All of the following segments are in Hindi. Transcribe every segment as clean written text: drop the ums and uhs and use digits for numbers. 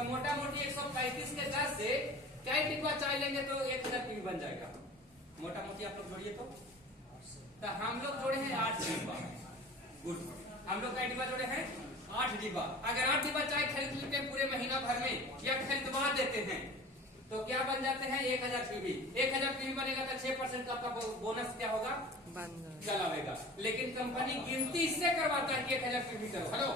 तो मोटा मोटी 135 के दर से कई डिब्बा चाय लेंगे तो 1000 पीवी बन जाएगा। मोटा मोटी आप लोग जोड़िए तो हम लोग जोड़े हैं 8 डिब्बा। गुड, हम लोग कई डिब्बा जोड़े हैं 8 डिब्बा। अगर 8 डिब्बा चाय खरीद लेते हैं पूरे महीना भर में या खरीदवा देते हैं तो क्या बन जाते हैं 1000 पीवी। 1000 पीवी बनेगा तो 6% का आपका बोनस क्या होगा, चलावेगा। लेकिन कंपनी गिनती इससे करवाता है कि 1000 पीवी करो। हेलो,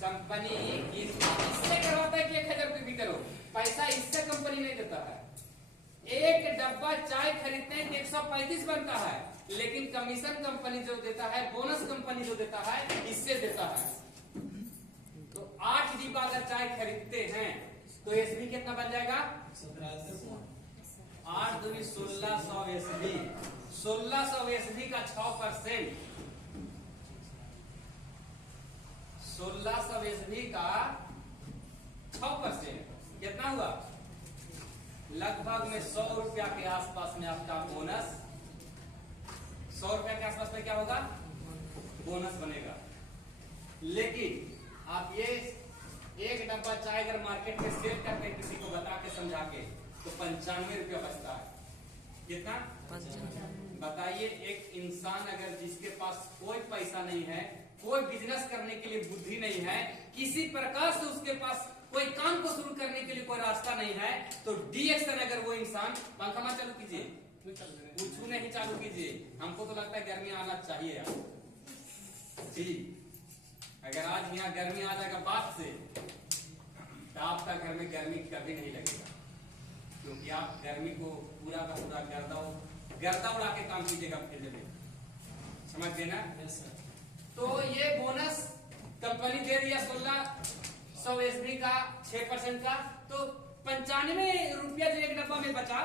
कंपनी गिनती इससे करवाता है कि 1000 पीवी करो, पैसा इससे कंपनी नहीं देता है। एक डब्बा चाय खरीदते हैं 135 बनता है, लेकिन कमीशन कंपनी जो देता है, बोनस कंपनी जो देता है, इससे देता है। तो 8 डिब्बा अगर चाय खरीदते हैं तो एसबी कितना बन जाएगा, 8 दूनी 1600 एसबी। 1600 एसबी का 6%, 1600 एसबी का 6% कितना हुआ, लगभग में 100 रुपया के आसपास में आपका बोनस, 100 रुपया के आसपास में क्या होगा, बोनस बनेगा। लेकिन आप ये एक डब्बा चाय अगर मार्केट में सेल करते हैं किसी को बता के समझा के तो 95 रुपया बचता है। कितना, बताइए। एक इंसान अगर जिसके पास कोई पैसा नहीं है, कोई बिजनेस करने के लिए बुद्धि नहीं है, किसी प्रकार से उसके पास कोई काम को शुरू करने के लिए कोई रास्ता नहीं है, तो डी एक्शन अगर वो इंसान, पंखा मत चालू कीजिए, कुछ नहीं चालू कीजिए, हमको तो लगता है गर्मी आना चाहिए यार जी। अगर आज यहाँ गर्मी आ जाएगा बात से तो आपका घर में गर्मी कभी नहीं लगेगा, क्योंकि आप गर्मी को पूरा का पूरा गर्दा उड़ा के काम कीजिएगा फील्ड में, समझ गए ना। तो ये बोनस कंपनी दे दिया 1600 एसबी का 6% का, तो 95 रुपया जो एक डब्बा में बचा।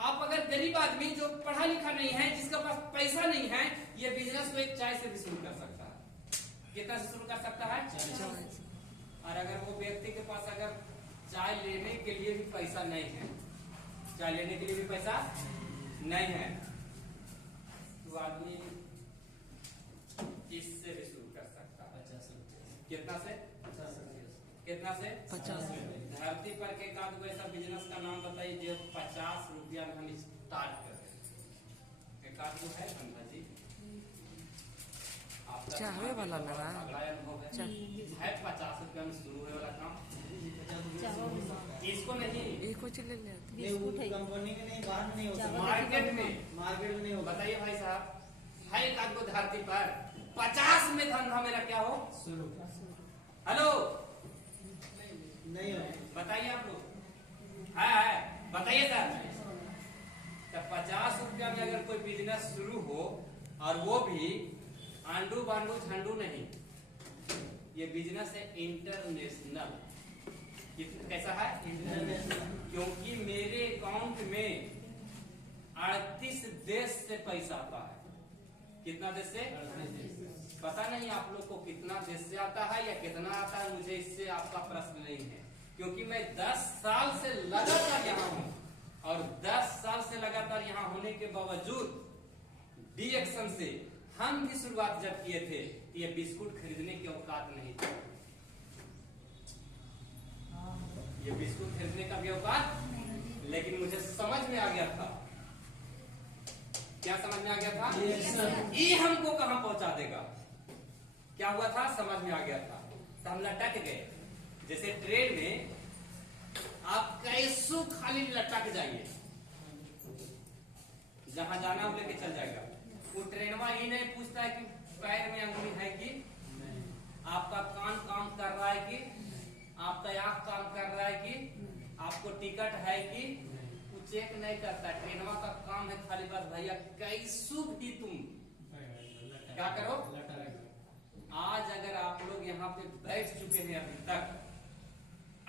आप अगर गरीब आदमी जो पढ़ा लिखा नहीं है, जिसका पास पैसा नहीं है, ये बिजनेस को एक चाय से भी शुरू कर सकता है। कितना से शुरू कर सकता है, और अगर वो व्यक्ति के पास अगर चाय लेने के लिए भी पैसा नहीं है, चाय लेने के लिए भी पैसा नहीं है, तो आदमी इससे भी शुरू कर सकता है। 50 कितना से, कितना से 50। धरती पर के एक आध ऐसा बिजनेस का नाम बताइए जो 50 रुपया में हम स्टार्ट करें। एक आध है धंधा जी, चाहे वाला लगा है 50 रुपया में शुरू होने वाला काम। इसको नहीं, इसको चले कंपनी के नहीं, बाहर नहीं होता, मार्केट में नहीं होता। बताइए भाई साहब, है एक आध को धरती पर 50 में धंधा मेरा क्या हो शुरू। हेलो, नहीं हो, बताइए आप लोग, है बताइए सर। तो 50 रुपया में अगर कोई बिजनेस शुरू हो, और वो भी आंडू बांडू झंडू नहीं, ये बिजनेस है इंटरनेशनल। कैसा है, इंटरनेशनल। क्योंकि मेरे अकाउंट में 38 देश से पैसा आता है। कितना देश से, पता नहीं आप लोग को कितना देश से आता है या कितना आता है, मुझे इससे आपका प्रश्न नहीं है, क्योंकि मैं 10 साल से लगातार यहाँ हूँ, और 10 साल से लगातार यहाँ होने के बावजूद डी एक्शन से हम भी शुरुआत जब किए थे तो ये बिस्कुट खरीदने की औकात नहीं थी। ये बिस्कुट खरीदने का भी औकात, लेकिन मुझे समझ में आ गया था। क्या समझ में आ गया था, ये हमको कहां पहुंचा देगा। क्या हुआ था, समझ में आ गया था, तो हम लटक गए। जैसे ट्रेन में आप कैसो खाली लटक जाइए, जहां जाना हो लेके चल जाएगा। वो ट्रेनवा ही नहीं पूछता है कि पैर में अंगुली है कि नहीं, आपका कान काम कर रहा है कि, आपका आंख काम कर रहा है कि, आपको टिकट है कि, वो चेक नहीं करता। ट्रेनवा का काम है खाली बस भैया कैसो भी तुम क्या करो। आज अगर आप लोग यहाँ पे बैठ चुके हैं अभी तक,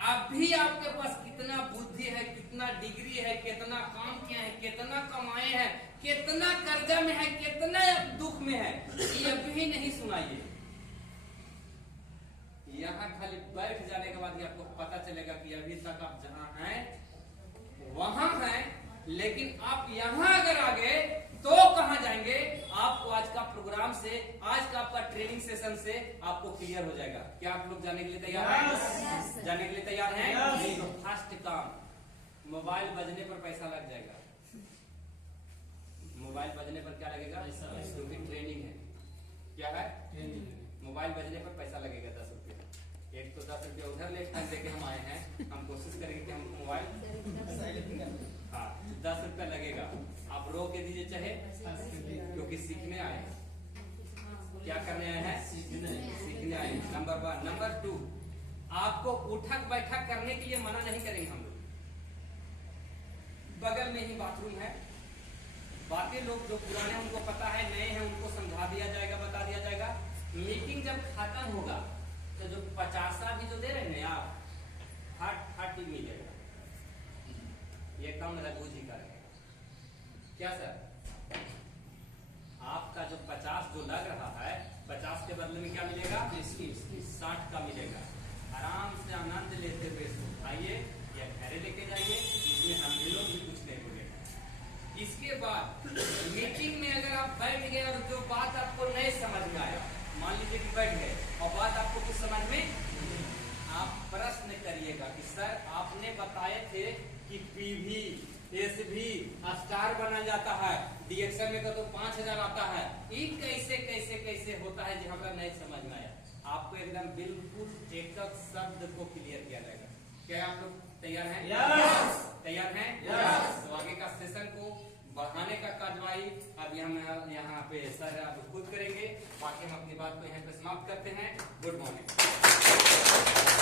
अभी आपके पास कितना बुद्धि है, कितना डिग्री है, कितना काम किया है, कितना कमाए हैं, कितना कर्जा में है, कितना दुख में है, ये अभी नहीं सुनाइए। यहाँ खाली बैठ जाने के बाद आपको पता चलेगा कि अभी तक आप जहाँ हैं वहां हैं, लेकिन आप यहाँ अगर आ गए तो कहां जाएंगे? आपको आज का प्रोग्राम से, आज का आपका ट्रेनिंग सेशन से आपको क्लियर हो जाएगा। क्या आप लोग जाने के लिए तैयार हैं? जाने के लिए तैयार हैं? तो फर्स्ट काम, मोबाइल बजने पर पैसा लग जाएगा। मोबाइल बजने पर क्या लगेगा? क्योंकि ट्रेनिंग है। क्या है? मोबाइल बजने पर पैसा लगेगा 10 रुपया। एक तो 10 रुपया उधर लेट टाइम देके हम आए हैं, हम कोशिश करेंगे कि हम मोबाइल, हाँ 10 रुपया लगेगा। आप रो के दीजिए चाहे, क्योंकि सीखने आए हैं। क्या करने आए हैं? सीखने आए हैं। नंबर 1। नंबर 2, आपको उठक बैठक करने के लिए मना नहीं करेंगे हम लोग। बगल में ही बाथरूम है। बाकी लोग जो पुराने उनको पता है, नए हैं उनको समझा दिया जाएगा, बता दिया जाएगा। मीटिंग जब खत्म होगा तो जो 50 भी जो दे रहे हैं आप, हट ही मिलेगा। ये काम रघु जी का रहेगा। क्या सर? आपका जो 50 जो लग रहा है, 50 के बदले में क्या मिलेगा? 60 का मिलेगा। आराम से आनंद लेते हुए उठाइए या घरे लेके जाइए। इसमें हम लोग भी कुछ नहीं बोलेगा। इसके बाद मीटिंग में अगर आप बैठ गए और जो बात आपको नहीं समझ में आया, मान लीजिए कि बैठ गए और बात आपको कुछ समझ में, आप प्रश्न करिएगा कि सर आपने बताए थे कि पीवी एसवी स्टार बना जाता है, डीएक्सएल में तो 5000 आता है, ये कैसे कैसे कैसे होता है जो हमारा नहीं समझ में आया। आपको एकदम बिल्कुल एक शब्द को क्लियर किया जाएगा। क्या आप लोग तैयार हैं? तैयार हैं? तो आगे का सेशन को बढ़ाने का कार्रवाई अभी हम यहाँ पे सर अब खुद करेंगे। बाकी हम अपनी बात को यहाँ पे समाप्त करते हैं। Good morning.